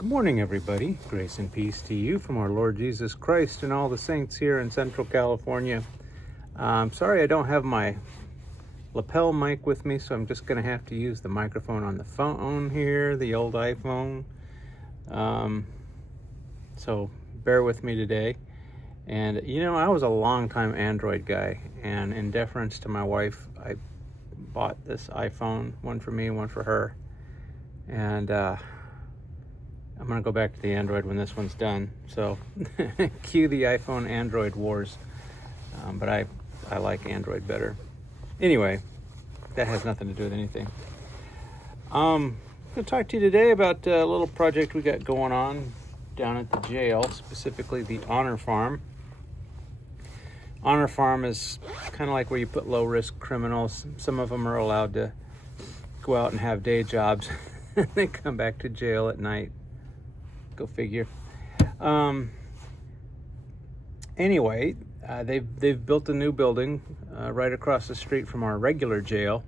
Good morning, everybody. Grace and peace to you from our Lord Jesus Christ and all the saints here in Central California. Sorry I don't have my lapel mic with me, so I'm just going to have to use the microphone on the phone here, the old iPhone. So bear with me today. And, I was a long-time Android guy, and in deference to my wife, I bought this iPhone, one for me, one for her. And I'm going to go back to the Android when this one's done. So cue the iPhone Android wars. But I like Android better. Anyway, that has nothing to do with anything. I'm going to talk to you today about a little project we got going on down at the jail, specifically the Honor Farm. Honor Farm is kind of like where you put low-risk criminals. Some of them are allowed to go out and have day jobs. They come back to jail at night. Go figure. Anyway, they've built a new building right across the street from our regular jail,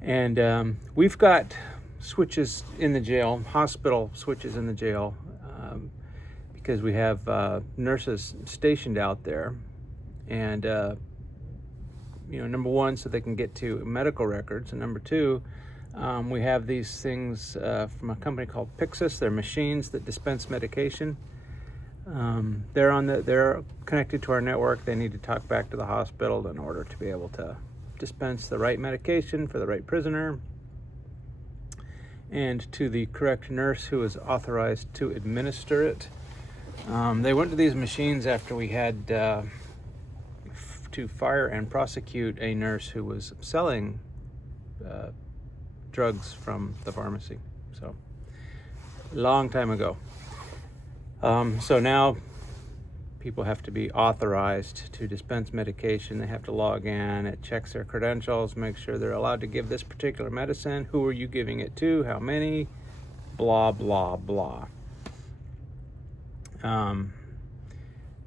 and we've got switches in the jail, hospital switches in the jail, because we have nurses stationed out there, and number one, so they can get to medical records, and number two, we have these things from a company called Pixis. They're machines that dispense medication. They're connected to our network. They need to talk back to the hospital in order to be able to dispense the right medication for the right prisoner and to the correct nurse who is authorized to administer it. They went to these machines after we had to fire and prosecute a nurse who was selling drugs from the pharmacy. So, a long time ago. So now people have to be authorized to dispense medication. They have to log in. It checks their credentials, make sure they're allowed to give this particular medicine. Who are you giving it to? How many? Blah, blah, blah.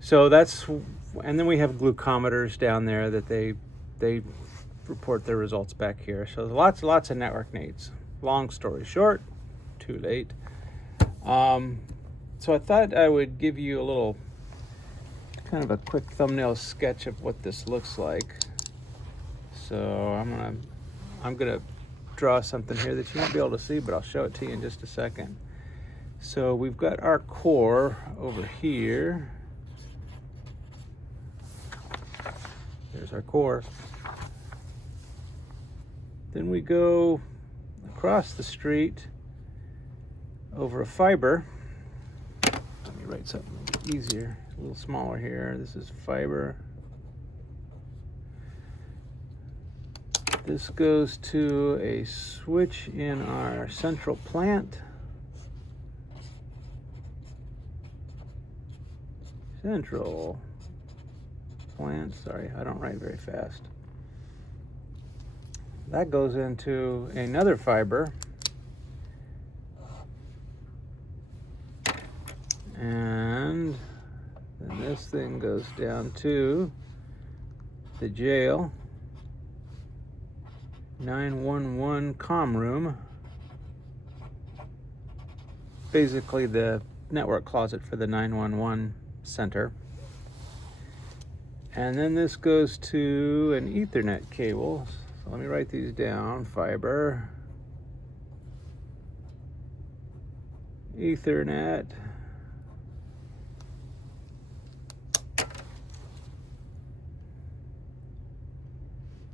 So that's, and then we have glucometers down there that they report their results back here. So lots of network needs. Long story short, too late. So I thought I would give you a little kind of a quick thumbnail sketch of what this looks like. So I'm gonna draw something here that you won't be able to see, but I'll show it to you in just a second. So we've got our core over here. There's our core. Then we go across the street over a fiber. Let me write something easier, a little smaller here. This is fiber. This goes to a switch in our central plant. Central plant, sorry, I don't write very fast. That goes into another fiber, and then this thing goes down to the jail 911 comm room, basically the network closet for the 911 center. And then this goes to an Ethernet cable. So let me write these down. Fiber, Ethernet,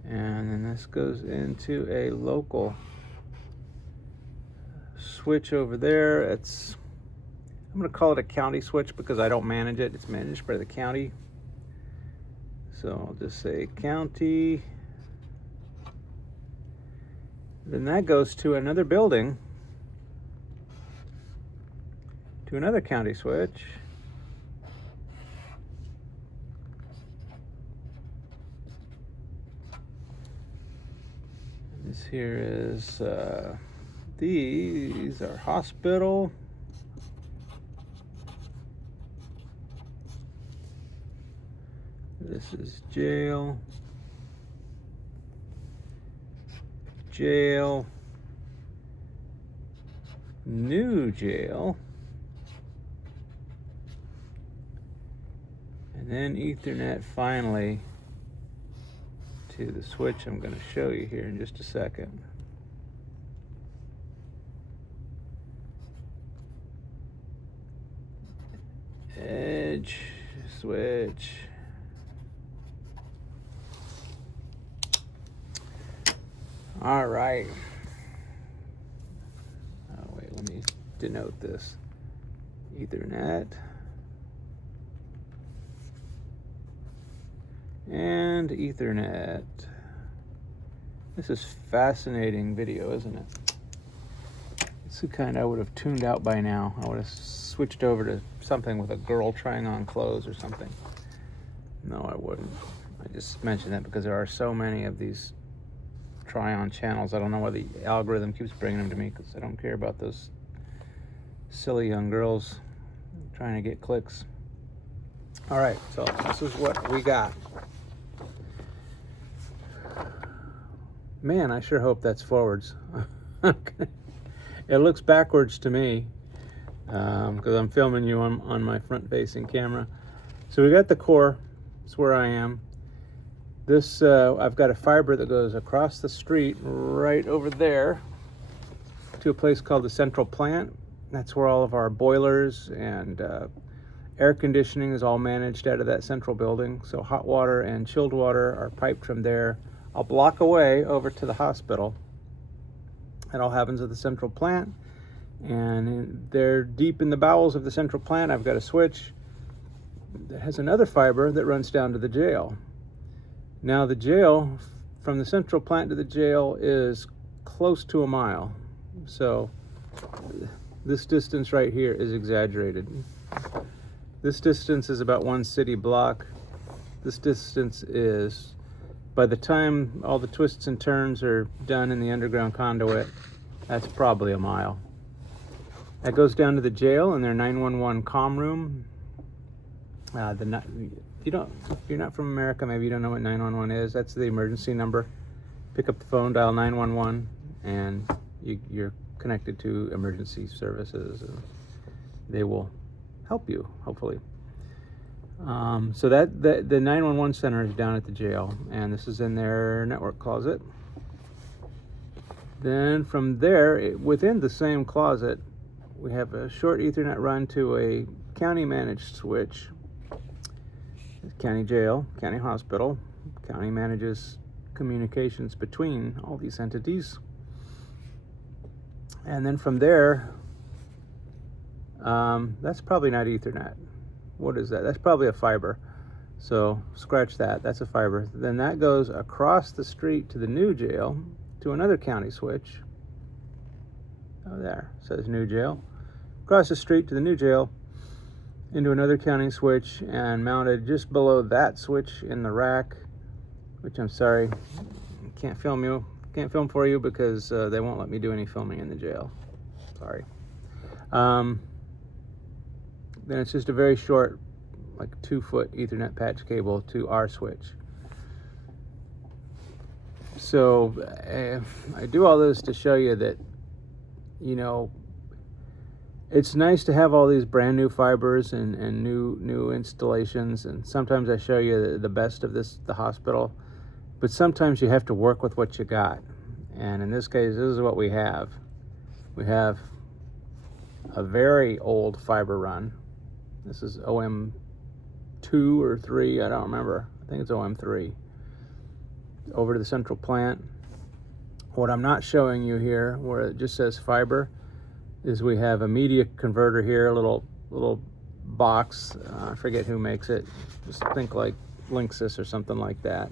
and then this goes into a local switch over there. I'm going to call it a county switch because I don't manage it. It's managed by the county. So I'll just say county. Then that goes to another building, to another county switch. This here is, these are hospital. This is jail. Jail. new jail. And then Ethernet finally to the switch I'm going to show you here in just a second. Edge, switch. All right. Oh, wait, let me denote this. Ethernet. And Ethernet. This is fascinating video, isn't it? It's the kind I would have tuned out by now. I would have switched over to something with a girl trying on clothes or something. No, I wouldn't. I just mentioned that because there are so many of these try-on channels. I don't know why the algorithm keeps bringing them to me, because I don't care about those silly young girls trying to get clicks. All right, so this is what we got. Man, I sure hope that's forwards. It looks backwards to me, because I'm filming you on my front-facing camera. So we got the core. That's where I am. This, I've got a fiber that goes across the street right over there to a place called the central plant. That's where all of our boilers and air conditioning is all managed out of that central building. So hot water and chilled water are piped from there a block away over to the hospital. It all happens at the central plant. And they're deep in the bowels of the central plant. I've got a switch that has another fiber that runs down to the jail. Now the jail, from the central plant to the jail, is close to a mile. So this distance right here is exaggerated. This distance is about one city block. This distance is, by the time all the twists and turns are done in the underground conduit, that's probably a mile. That goes down to the jail and their 911 comm room. If you're not from America, maybe you don't know what 911 is. That's the emergency number. Pick up the phone, dial 911, and you're connected to emergency services, and they will help you, hopefully. So the 911 center is down at the jail, and this is in their network closet. Then from there, within the same closet, we have a short Ethernet run to a county managed switch. County jail, county hospital. County manages communications between all these entities. And then from there, that's probably not Ethernet. What is that? That's probably a fiber. So scratch that. That's a fiber. Then that goes across the street to the new jail, to another county switch. Oh, there. It says new jail. Across the street to the new jail, into another county switch, and mounted just below that switch in the rack, which I'm sorry, can't film for you because they won't let me do any filming in the jail. Sorry. Then it's just a very short, like 2-foot Ethernet patch cable to our switch. So I do all this to show you that, you know, it's nice to have all these brand new fibers and new installations, and sometimes I show you the best of the hospital, but sometimes you have to work with what you got. And in this case, this is what we have. We have a very old fiber run. This is OM2 or 3, I don't remember. I think it's OM3. Over to the central plant. What I'm not showing you here, where it just says fiber, is we have a media converter here, a little box. I forget who makes it. Just think like Linksys or something like that.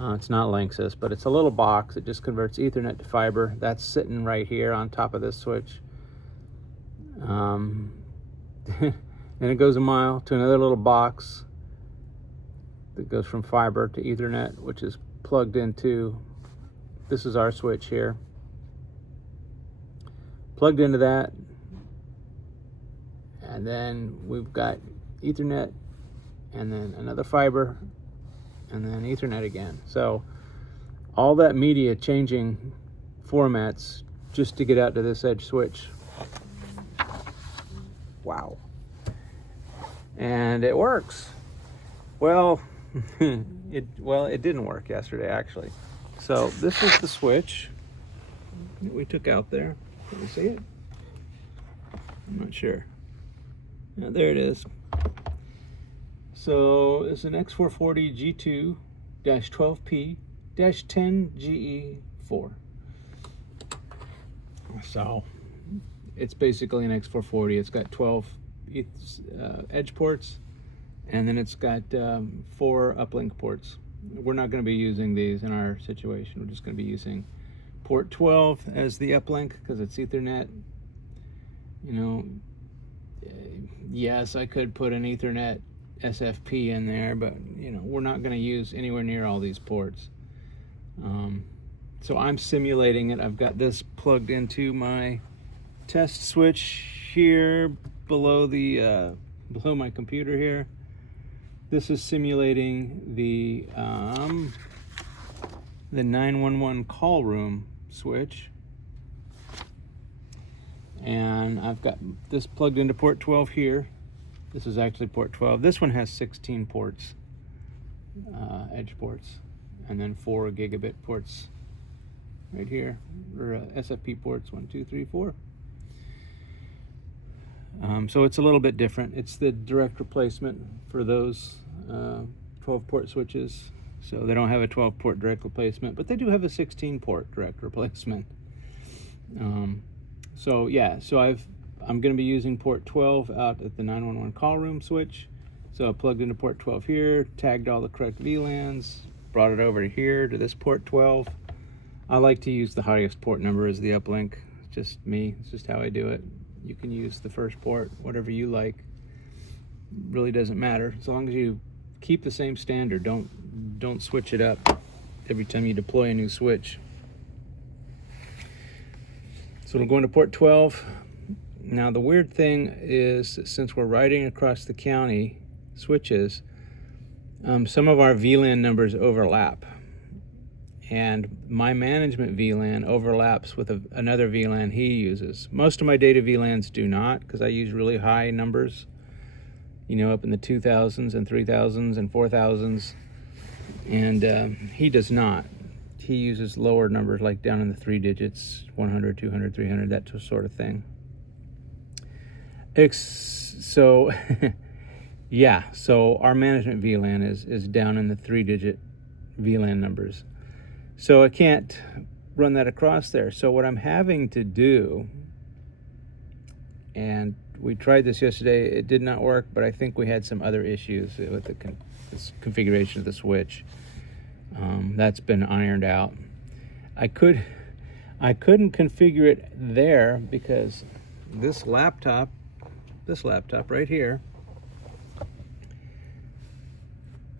It's not Linksys, but it's a little box. It just converts Ethernet to fiber. That's sitting right here on top of this switch. Then it goes a mile to another little box that goes from fiber to Ethernet, which is plugged into, this is our switch here. Plugged into that, and then we've got Ethernet, and then another fiber, and then Ethernet again. So all that media changing formats just to get out to this edge switch. Wow. And it works. Well, it didn't work yesterday, actually. So this is the switch that we took out there. Can you see it? I'm not sure. Yeah, there it is. So it's an X440 G2-12P-10GE4. So it's basically an X440. It's got 12 edge ports, and then it's got 4 uplink ports. We're not going to be using these in our situation. We're just going to be using port 12 as the uplink because it's Ethernet. You know, yes, I could put an Ethernet SFP in there, but you know, we're not going to use anywhere near all these ports. So I'm simulating it. I've got this plugged into my test switch here below the below my computer here. This is simulating the 911 call room switch, and I've got this plugged into port 12 here. This is actually port 12. This one has 16 ports, edge ports, and then 4 gigabit ports right here, or SFP ports, 1, 2, 3, 4. So it's a little bit different. It's the direct replacement for those 12 port switches. So they don't have a 12 port direct replacement, but they do have a 16 port direct replacement. So yeah, so I'm going to be using port 12 out at the 911 call room switch. So I plugged into port 12 here, tagged all the correct VLANs, brought it over to here to this port 12. I like to use the highest port number as the uplink. It's just me. It's just how I do it. You can use the first port, whatever you like. Really doesn't matter as long as you keep the same standard. Don't switch it up every time you deploy a new switch. So we're going to port 12. Now the weird thing is, since we're riding across the county switches, some of our VLAN numbers overlap. And my management VLAN overlaps with another VLAN he uses. Most of my data VLANs do not, because I use really high numbers, you know, up in the 2000s and 3000s and 4000s. And he does not. He uses lower numbers, like down in the 3 digits, 100, 200, 300, that sort of thing. So, yeah, so our management VLAN is down in the 3-digit VLAN numbers. So I can't run that across there. So what I'm having to do, and we tried this yesterday, it did not work, but I think we had some other issues with this configuration of the switch. That's been ironed out. I couldn't configure it there because this laptop right here,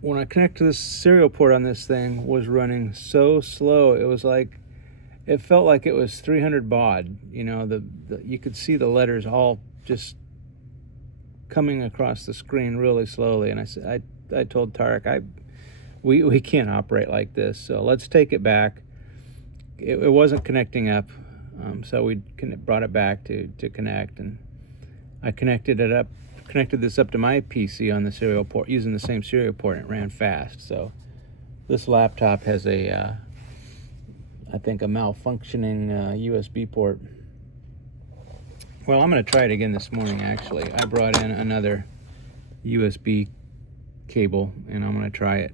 when I connect to this serial port on this thing, was running so slow. It was like, it felt like it was 300 baud. You know, you could see the letters all just coming across the screen really slowly. And I told Tarek, we can't operate like this. So let's take it back. It wasn't connecting up, so we brought it back to connect, and I connected this up to my PC on the serial port using the same serial port, and it ran fast. So this laptop has I think a malfunctioning USB port. Well, I'm going to try it again this morning, actually. I brought in another USB cable, and I'm going to try it.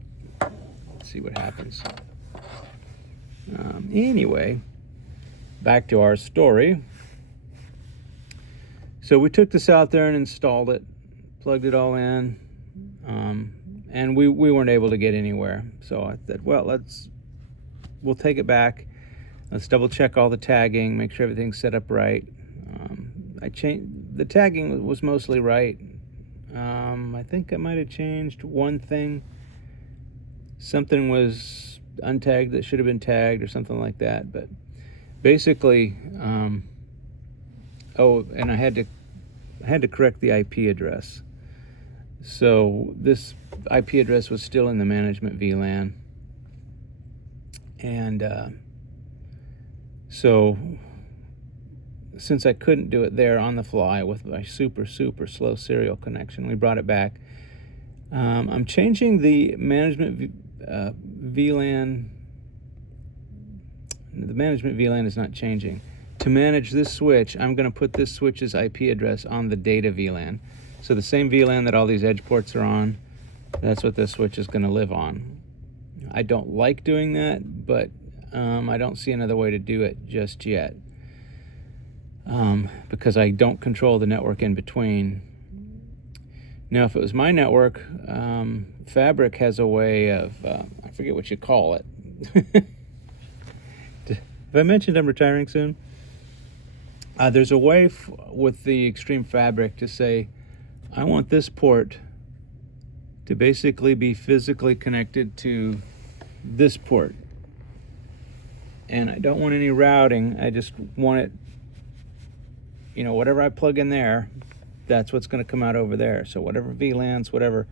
See what happens. Anyway, back to our story. So we took this out there and installed it, plugged it all in, and we weren't able to get anywhere. So I said, well, we'll take it back. Let's double check all the tagging, make sure everything's set up right. The tagging was mostly right. I think I might have changed one thing. Something was untagged that should have been tagged or something like that. But basically, and I had to correct the IP address. So this IP address was still in the management VLAN. And so since I couldn't do it there on the fly with my super slow serial connection, we brought it back. I'm changing the management VLAN. The management VLAN is not changing. To manage this switch, I'm going to put this switch's IP address on the data VLAN. So the same VLAN that all these edge ports are on, that's what this switch is going to live on. I don't like doing that, but I don't see another way to do it just yet, because I don't control the network in between. Now, if it was my network, Fabric has a way of, I forget what you call it. Have I mentioned I'm retiring soon? There's a way with the Extreme Fabric to say, I want this port to basically be physically connected to this port. And I don't want any routing. I just want it, you know, whatever I plug in there, that's what's going to come out over there. So whatever VLANs, whatever.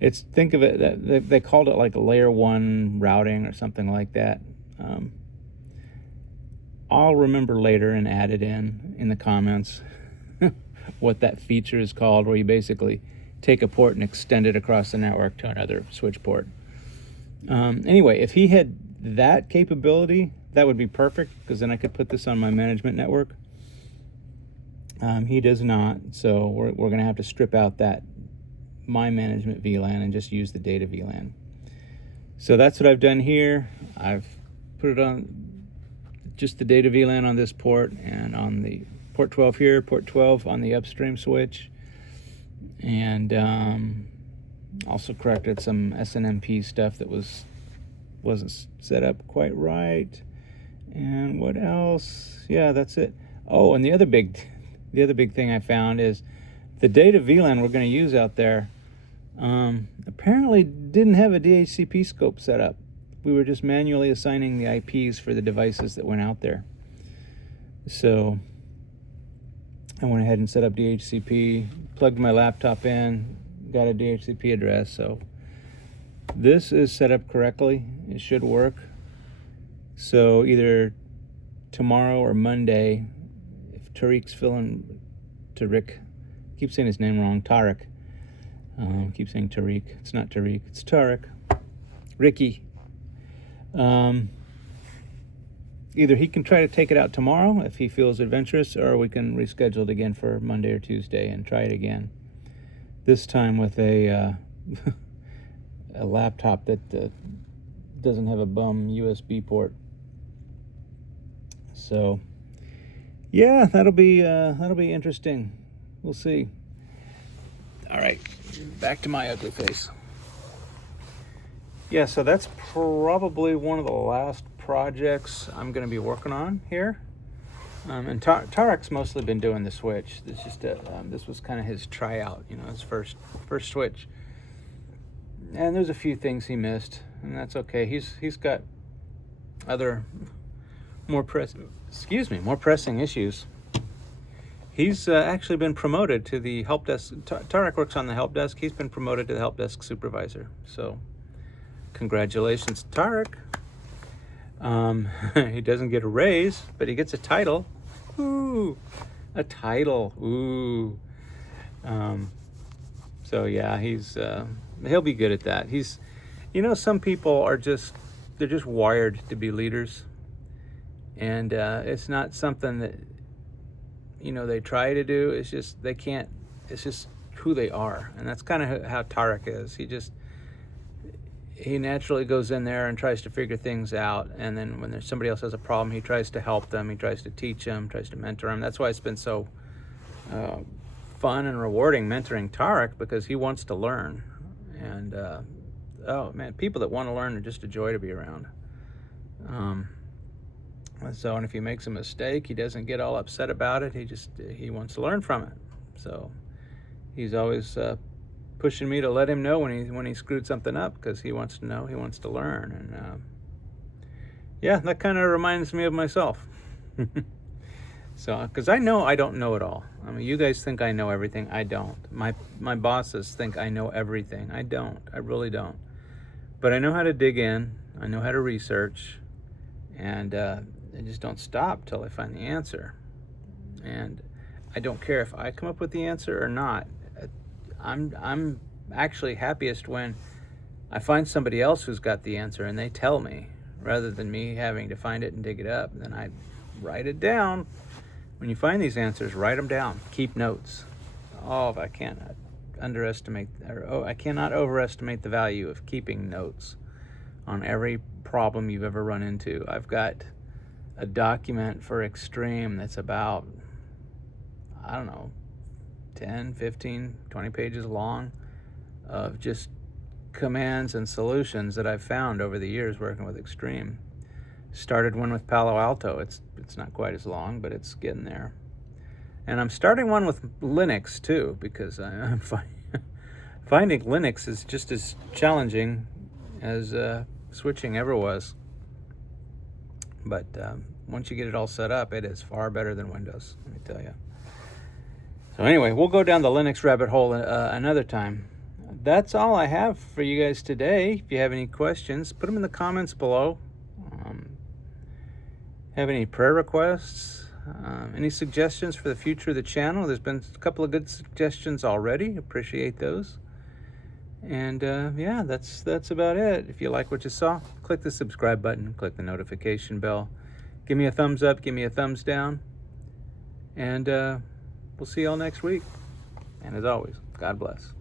It's, think of it, that they called it like a layer 1 routing or something like that. I'll remember later and add it in the comments what that feature is called, where you basically take a port and extend it across the network to another switch port. Anyway, if he had that capability, that would be perfect, because then I could put this on my management network. He does not, so we're going to have to strip out that my management VLAN and just use the data VLAN. So that's what I've done here. I've put it on just the data VLAN on this port, and on the port 12 here, port 12 on the upstream switch, and also corrected some SNMP stuff that wasn't set up quite right. And what else? Yeah, that's it. Oh, and the other big thing I found is the data VLAN we're going to use out there apparently didn't have a DHCP scope set up. We were just manually assigning the IPs for the devices that went out there. So I went ahead and set up DHCP, plugged my laptop in, got a DHCP address. So this is set up correctly. It should work. So either tomorrow or Monday, if Tariq's filling, Tariq, keep saying his name wrong, Tariq. Keep saying Tariq. It's not Tariq, it's Tariq. Ricky. Either he can try to take it out tomorrow if he feels adventurous, or we can reschedule it again for Monday or Tuesday and try it again. This time with a laptop that doesn't have a bum USB port. So yeah, that'll be interesting. We'll see. All right, back to my ugly face. Yeah, so that's probably one of the last projects I'm going to be working on here. And Tarek's mostly been doing the switch. This just this was kind of his tryout, you know, his first switch. And there's a few things he missed, and that's okay. He's got other more pressing issues. He's actually been promoted to the help desk. Tarek works on the help desk. He's been promoted to the help desk supervisor. So congratulations, Tarek. He doesn't get a raise, but he gets a title. Ooh, a title. Ooh. So yeah, he'll be good at that. He's, you know, some people are they're just wired to be leaders, and it's not something that, you know, they try to do. It's just they can't. It's just who they are, and that's kind of how Tarek is. He naturally goes in there and tries to figure things out, and then when there's somebody else has a problem, he tries to help them, he tries to teach them, tries to mentor them. That's why it's been so fun and rewarding mentoring Tarek, because he wants to learn. And oh man, people that want to learn are just a joy to be around. And if he makes a mistake, he doesn't get all upset about it. He wants to learn from it. So he's always pushing me to let him know when he screwed something up, because he wants to know, he wants to learn. And yeah, that kind of reminds me of myself. So, because I know I don't know it all. I mean, you guys think I know everything. I don't. My bosses think I know everything. I don't. I really don't. But I know how to dig in. I know how to research, and I just don't stop till I find the answer. And I don't care if I come up with the answer or not. I'm actually happiest when I find somebody else who's got the answer and they tell me, rather than me having to find it and dig it up. And then I write it down. When you find these answers, write them down. Keep notes. Oh, I cannot overestimate the value of keeping notes on every problem you've ever run into. I've got a document for Extreme that's about, I don't know, 10, 15, 20 pages long of just commands and solutions that I've found over the years working with Extreme. Started one with Palo Alto. It's not quite as long, but it's getting there. And I'm starting one with Linux too, because I'm finding Linux is just as challenging as switching ever was. But once you get it all set up, it is far better than Windows, let me tell you. So anyway, we'll go down the Linux rabbit hole another time. That's all I have for you guys today. If you have any questions, put them in the comments below. Have any prayer requests? Any suggestions for the future of the channel? There's been a couple of good suggestions already. Appreciate those. And yeah, that's about it. If you like what you saw, click the subscribe button, click the notification bell. Give me a thumbs up, give me a thumbs down. And we'll see y'all next week. And as always, God bless.